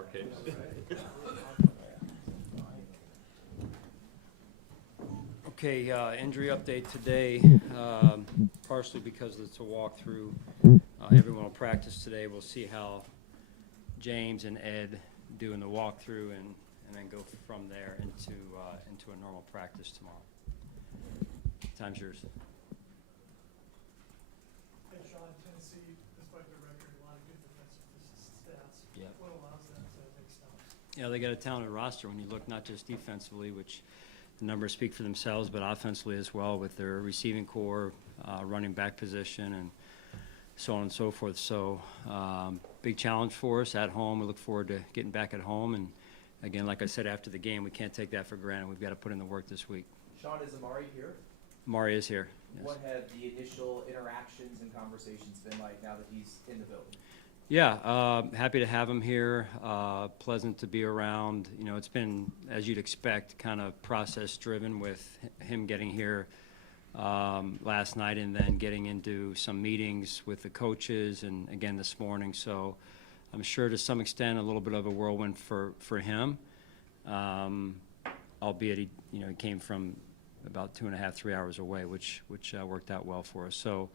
court case. Okay, injury update today, partially because it's a walkthrough. Everyone will practice today. We'll see how James and Ed do in the walkthrough, and then go from there into a normal practice tomorrow. Time's yours. Hey, Sean, Tennessee, despite their record, a lot of good defensive stats. Yeah. What allows them to make stops? Yeah, they got a talented roster when you look not just defensively, which the numbers speak for themselves, but offensively as well with their receiving core, running back position, and so on and so forth. So big challenge for us at home. We look forward to getting back at home. And again, like I said after the game, we can't take that for granted. We've got to put in the work this week. Sean, is Amari here? Mari is here. Yes. What have the initial interactions and conversations been like now that he's in the building? Yeah, happy to have him here. Pleasant to be around. You know, it's been, as you'd expect, kind of process-driven with him getting here last night and then getting into some meetings with the coaches and again this morning. So I'm sure to some extent a little bit of a whirlwind for him, albeit he came from about 2.5, 3 hours away, which worked out well for us. So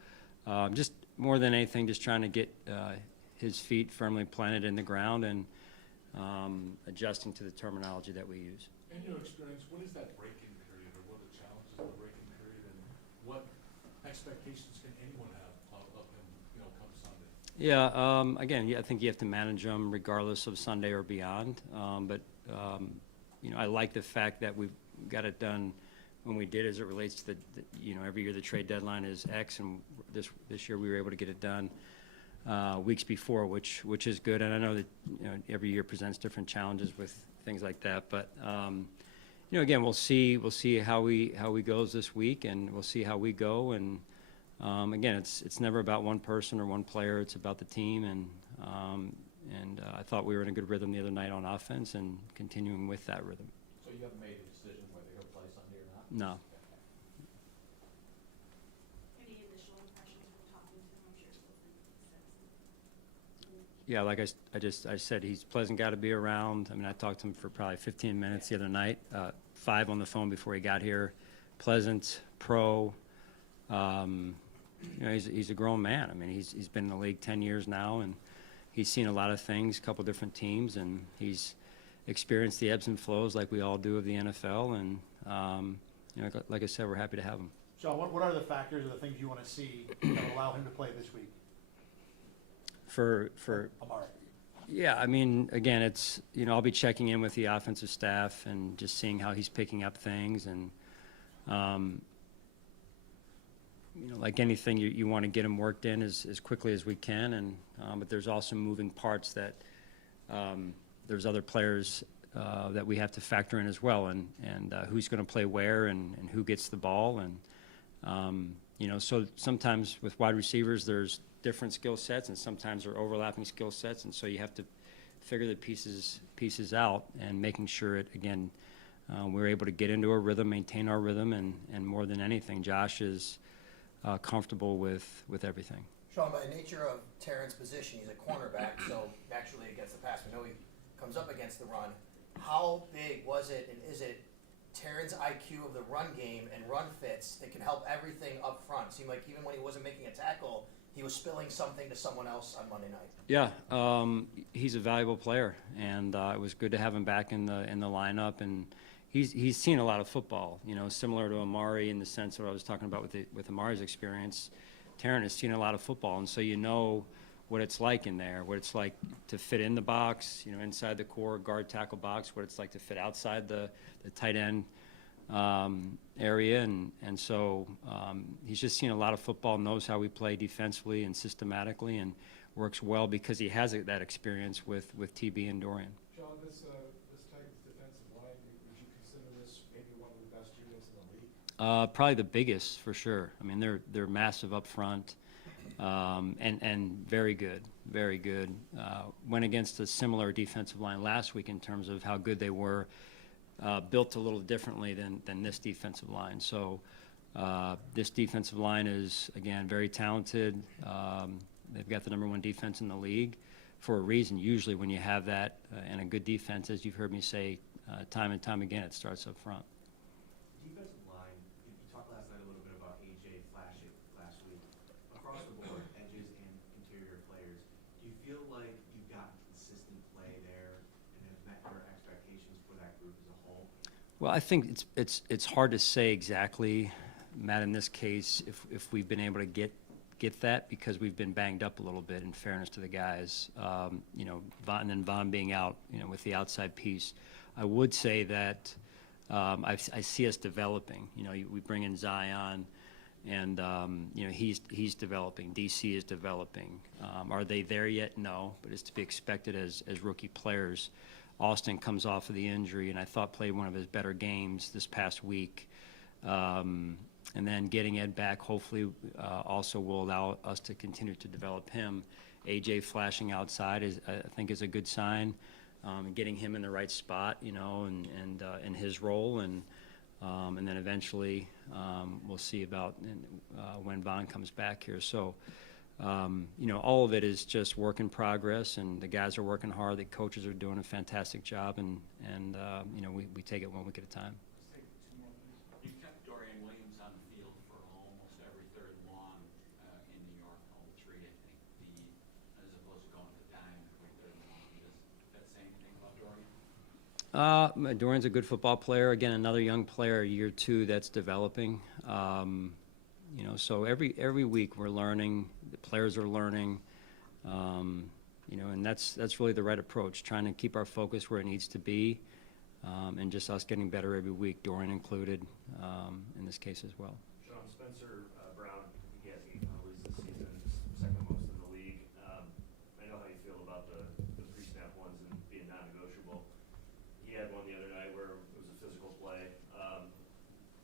just more than anything, just trying to get his feet firmly planted in the ground and adjusting to the terminology that we use. In your experience, what is that break-in period, or what are the challenges of the break-in period, and what expectations can anyone have of him, come Sunday? Yeah, again, I think you have to manage them regardless of Sunday or beyond. But I like the fact that we've got it done when we did, as it relates to the every year the trade deadline is X, and this year we were able to get it done weeks before, which is good. And I know that every year presents different challenges with things like that. But again, we'll see how he goes this week, and we'll see how we go. And again, it's never about one person or one player. It's about the team. And I thought we were in a good rhythm the other night on offense, and continuing with that rhythm. So you haven't made a decision whether he'll play Sunday or not? No. Any initial impressions from talking to him? I'm sure it's been Yeah, like I said, he's a pleasant guy to be around. I mean, I talked to him for probably 15 minutes the other night, 5 on the phone before he got here. Pleasant, pro. He's a grown man. I mean, he's been in the league 10 years now, and he's seen a lot of things, a couple different teams, and he's experienced the ebbs and flows like we all do of the NFL. And like I said, we're happy to have him. Sean, what are the factors or the things you want to see that will allow him to play this week? For Amari. Yeah, I mean, again, it's I'll be checking in with the offensive staff and just seeing how he's picking up things, and like anything, you want to get him worked in as quickly as we can, and but there's also moving parts that there's other players that we have to factor in as well, and who's going to play where, and who gets the ball, and so sometimes with wide receivers there's different skill sets, and sometimes there are overlapping skill sets, and so you have to figure the pieces out, and making sure we're able to get into a rhythm, maintain our rhythm, and more than anything, Josh is comfortable with everything. Sean, by the nature of Terrence's position, he's a cornerback, so naturally against the pass, we know he comes up against the run. How big was it, and is it Terrence's IQ of the run game and run fits that can help everything up front? It seemed like even when he wasn't making a tackle, he was spilling something to someone else on Monday night. Yeah, he's a valuable player, and it was good to have him back in the lineup. And he's seen a lot of football, similar to Amari in the sense of what I was talking about with Amari's experience. Terrence has seen a lot of football, and so what it's like in there, what it's like to fit in the box, inside the core guard tackle box, what it's like to fit outside the tight end area, and so he's just seen a lot of football, knows how we play defensively and systematically, and works well because he has that experience with TB and Dorian. John, this Titans defensive line, would you consider this maybe one of the best units in the league? Probably the biggest for sure. I mean, they're massive up front, and very good, very good. Went against a similar defensive line last week in terms of how good they were. Built a little differently than this defensive line. So this defensive line is, again, very talented. They've got the #1 defense in the league. for a reason. Usually when you have that and a good defense, as you've heard me say time and time again, it starts up front. Defensive line, you talked last night a little bit about AJ flashing last week. Across the board, edges and interior players, do you feel like you've gotten consistent play there and have met your expectations for that group as a whole? Well, I think it's hard to say exactly, Matt, in this case, if we've been able to get that, because we've been banged up a little bit, in fairness to the guys. You know, Von being out, you know, with the outside piece. I would say that I see us developing. You know, we bring in Zion, and you know, he's developing. DC is developing. Are they there yet? No, but it's to be expected as rookie players. Austin comes off of the injury, and I thought played one of his better games this past week. And then getting Ed back hopefully also will allow us to continue to develop him. AJ flashing outside I think is a good sign. Getting him in the right spot, you know, and in his role, and then eventually we'll see about when Von comes back here. So, you know, all of it is just work in progress, and the guys are working hard. The coaches are doing a fantastic job, and you know, we take it 1 week at a time. You've kept Dorian Williams on the field for almost every third and long in New York, all three, I think, as opposed to going to the dime every third and long. Does that say anything about Dorian? Dorian's a good football player. Again, another young player, year 2, that's developing. You know, so every week we're learning. The players are learning. You know, and that's really the right approach. Trying to keep our focus where it needs to be, and just us getting better every week, Dorian included, in this case as well. Sean, Spencer Brown, he has 8 penalties this season, second most in the league. I know how you feel about the pre-snap ones and being non-negotiable. He had one the other night where it was a physical play.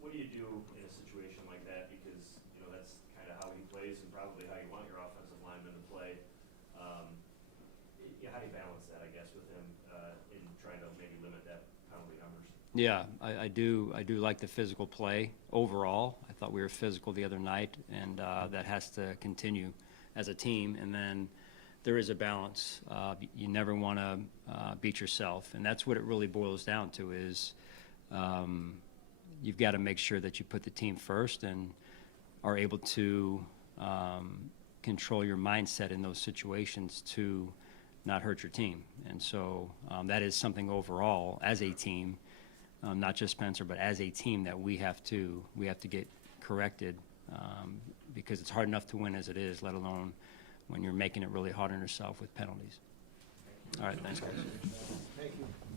What do you do in a situation like that? Because, you know, that's kind of how he plays and probably how you want your offensive lineman to play. How do you balance that, I guess, with him in trying to maybe limit that penalty numbers? Yeah, I do like the physical play overall. I thought we were physical the other night, and that has to continue as a team. And then there is a balance. You never want to beat yourself, and that's what it really boils down to is you've got to make sure that you put the team first and are able to control your mindset in those situations to not hurt your team. And so that is something overall as a team, not just Spencer, but as a team that we have to get corrected, because it's hard enough to win as it is, let alone when you're making it really hard on yourself with penalties. All right, thanks, guys. Thank you.